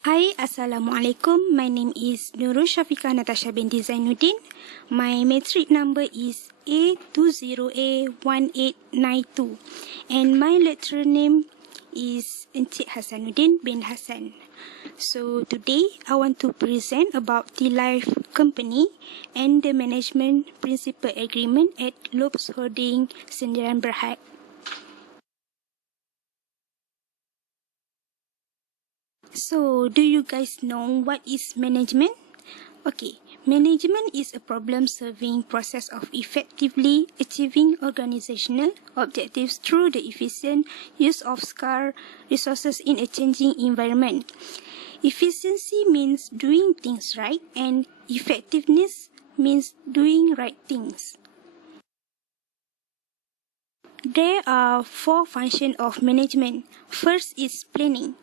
Hi, Assalamualaikum. My name is Nurul Syafiqah Natasha binti Zainuddin. My matric number is A20A1892 and my lecturer name is Encik Hasanuddin bin Hassan. So today I want to present about Tealive'S company and the management principal agreement at Tealive'S Holding Sdn Bhd. So, do you guys know what is management? Okay, management is a problem-solving process of effectively achieving organizational objectives through the efficient use of scarce resources in a changing environment. Efficiency means doing things right, and effectiveness means doing right things. There are four functions of management. First is planning.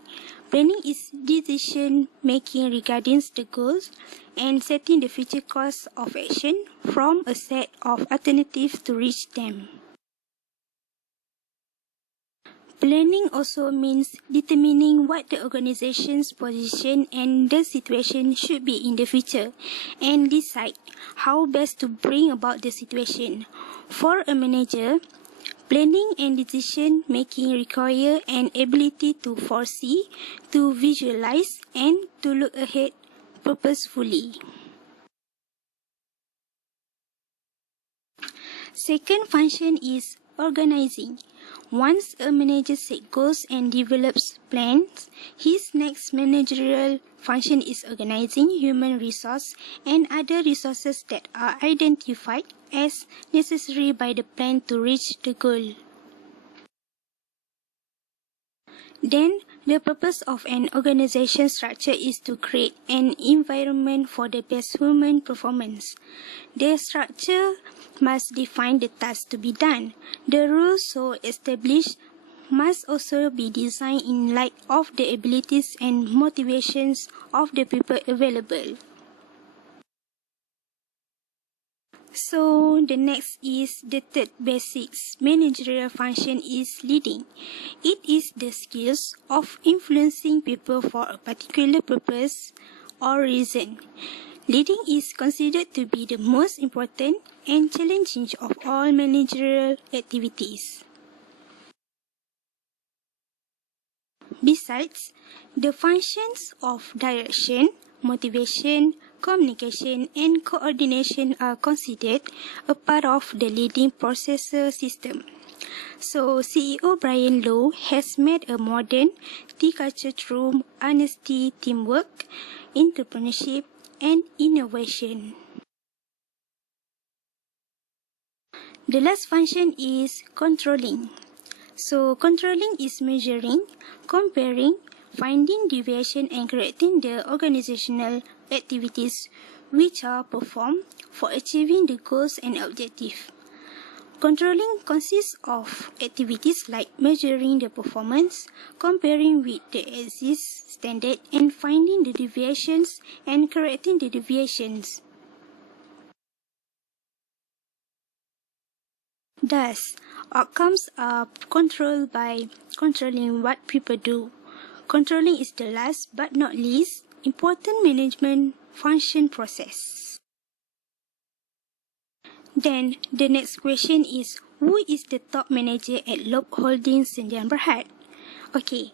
Planning is decision making regarding the goals and setting the future course of action from a set of alternatives to reach them. Planning also means determining what the organization's position and the situation should be in the future and decide how best to bring about the situation. For a manager, planning and decision-making require an ability to foresee, to visualize, and to look ahead purposefully. Second function is organizing. Once a manager sets goals and develops plans, his next managerial function is organizing human resources and other resources that are identified as necessary by the plan to reach the goal. Then, the purpose of an organization structure is to create an environment for the best human performance. The structure must define the tasks to be done. The rules so established must also be designed in light of the abilities and motivations of the people available. So, the next is the third basics managerial function is leading. It is the skills of influencing people for a particular purpose or reason. Leading is considered to be the most important and challenging of all managerial activities. Besides, the functions of direction, motivation, communication, and coordination are considered a part of the leading processor system. So, CEO Brian Lowe has made a modern tea culture through honesty, teamwork, entrepreneurship, and innovation. The last function is controlling. So, controlling is measuring, comparing, finding deviation and correcting the organizational activities which are performed for achieving the goals and objectives. Controlling consists of activities like measuring the performance, comparing with the existing standard, and finding the deviations and correcting the deviations. Thus, outcomes are controlled by controlling what people do. Controlling is the last but not least important management function process. Then, the next question is, who is the top manager at Tealive'S Holding Sdn Bhd? Okay,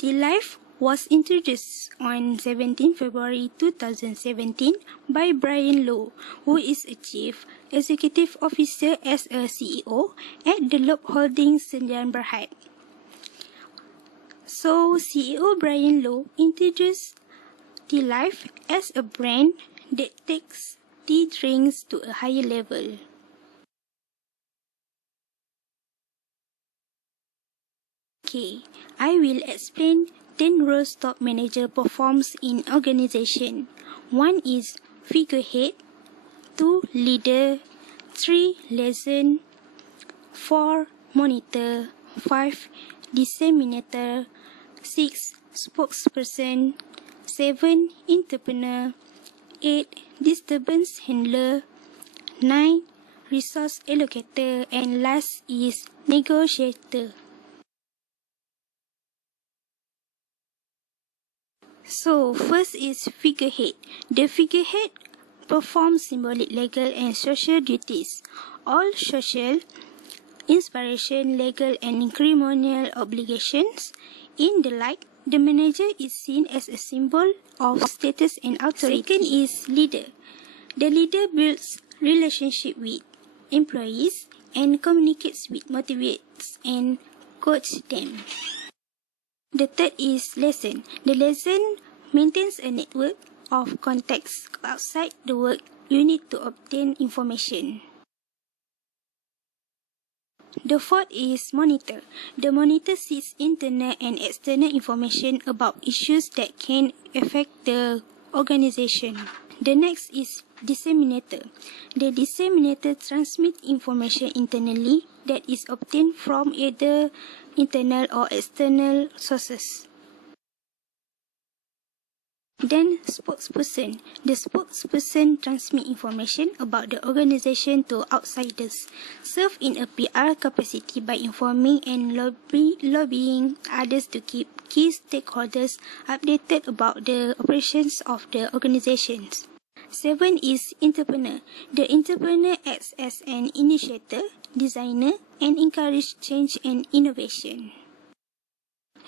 Tealive was introduced on 17 February 2017 by Brian Lowe, who is a Chief Executive Officer as a CEO at Tealive'S Holding Sdn Bhd. So, CEO Brian Lowe introduced Tealive as a brand that takes tea drinks to a higher level. Okay, I will explain 10 roles top manager performs in organization. 1 is figurehead, 2 leader, 3 liaison, 4 monitor, 5 disseminator, 6 spokesperson, 7 entrepreneur, 8 disturbance handler, 9 resource allocator, and last is negotiator. So, first is figurehead. The figurehead performs symbolic, legal, and social duties. All social, inspiration, legal, and ceremonial obligations. In the light, the manager is seen as a symbol of status and authority. Second is leader. The leader builds relationship with employees and communicates with, motivates, and coaches them. The third is lesson. The lesson maintains a network of contacts outside the work unit to obtain information. The fourth is monitor. The monitor seeks internal and external information about issues that can affect the organization. The next is disseminator. The disseminator transmits information internally that is obtained from either internal or external sources. Then spokesperson. The spokesperson transmits information about the organization to outsiders, serve in a PR capacity by informing and lobbying others to keep key stakeholders updated about the operations of the organizations. 7 is entrepreneur. The entrepreneur acts as an initiator, designer, and encourages change and innovation.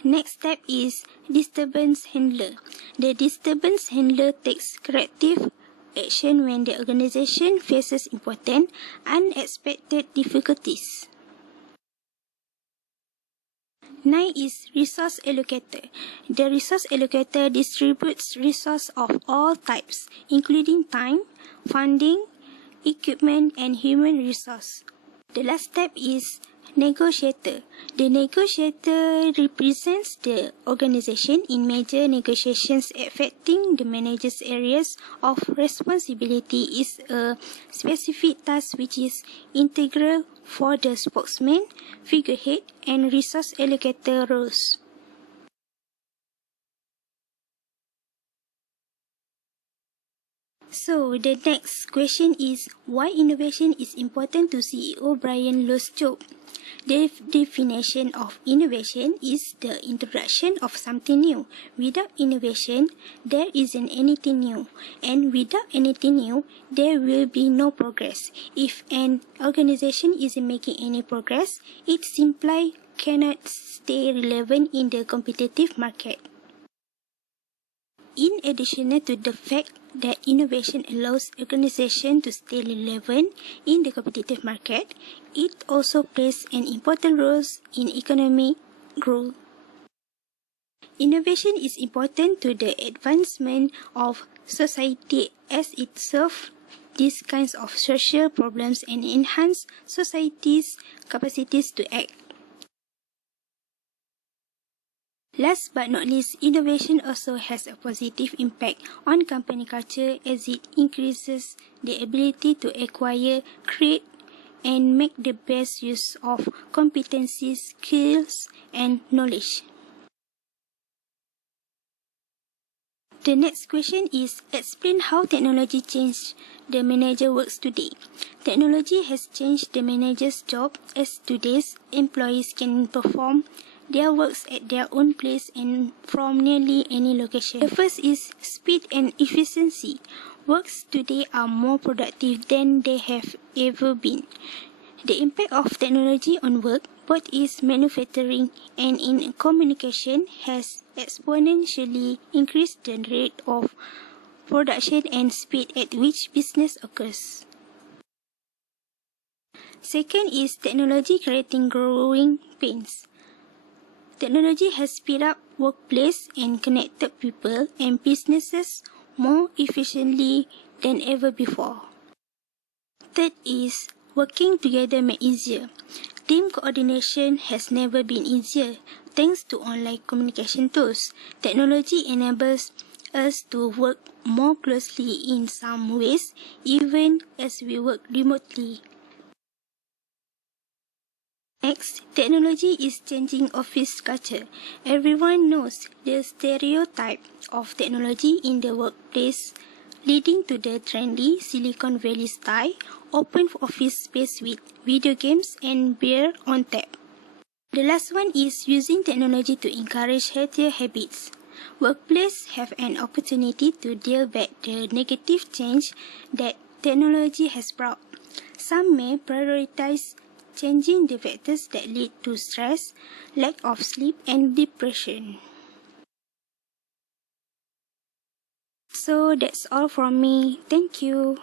Next step is disturbance handler. The disturbance handler takes corrective action when the organization faces important, unexpected difficulties. 9 is resource allocator. The resource allocator distributes resources of all types, including time, funding, equipment, and human resource. The last step is negotiator. The negotiator represents the organization in major negotiations affecting the manager's areas of responsibility. Is a specific task which is integral for the spokesman, figurehead, and resource allocator roles. So the next question is why innovation is important to CEO Brian Lowe's job. The definition of innovation is the introduction of something new. Without innovation, there isn't anything new. And without anything new, there will be no progress. If an organization isn't making any progress, it simply cannot stay relevant in the competitive market. In addition to the fact that innovation allows organizations to stay relevant in the competitive market, it also plays an important role in economic growth. Innovation is important to the advancement of society as it solves these kinds of social problems and enhances society's capacities to act. Last but not least, innovation also has a positive impact on company culture as it increases the ability to acquire, create, and make the best use of competencies, skills, and knowledge. The next question is explain how technology changed the manager works today. Technology has changed the manager's job as today's employees can perform their works at their own place and from nearly any location. The first is speed and efficiency. Works today are more productive than they have ever been. The impact of technology on work, both in manufacturing and in communication, has exponentially increased the rate of production and speed at which business occurs. Second is technology creating growing pains. Technology has speed up workplace and connected people and businesses more efficiently than ever before. Third is working together made easier. Team coordination has never been easier thanks to online communication tools. Technology enables us to work more closely in some ways, even as we work remotely. Next, technology is changing office culture. Everyone knows the stereotype of technology in the workplace, leading to the trendy Silicon Valley style open office space with video games and beer on tap. The last one is using technology to encourage healthier habits. Workplaces have an opportunity to deal with the negative change that technology has brought. Some may prioritize changing the factors that lead to stress, lack of sleep, and depression. So that's all from me. Thank you.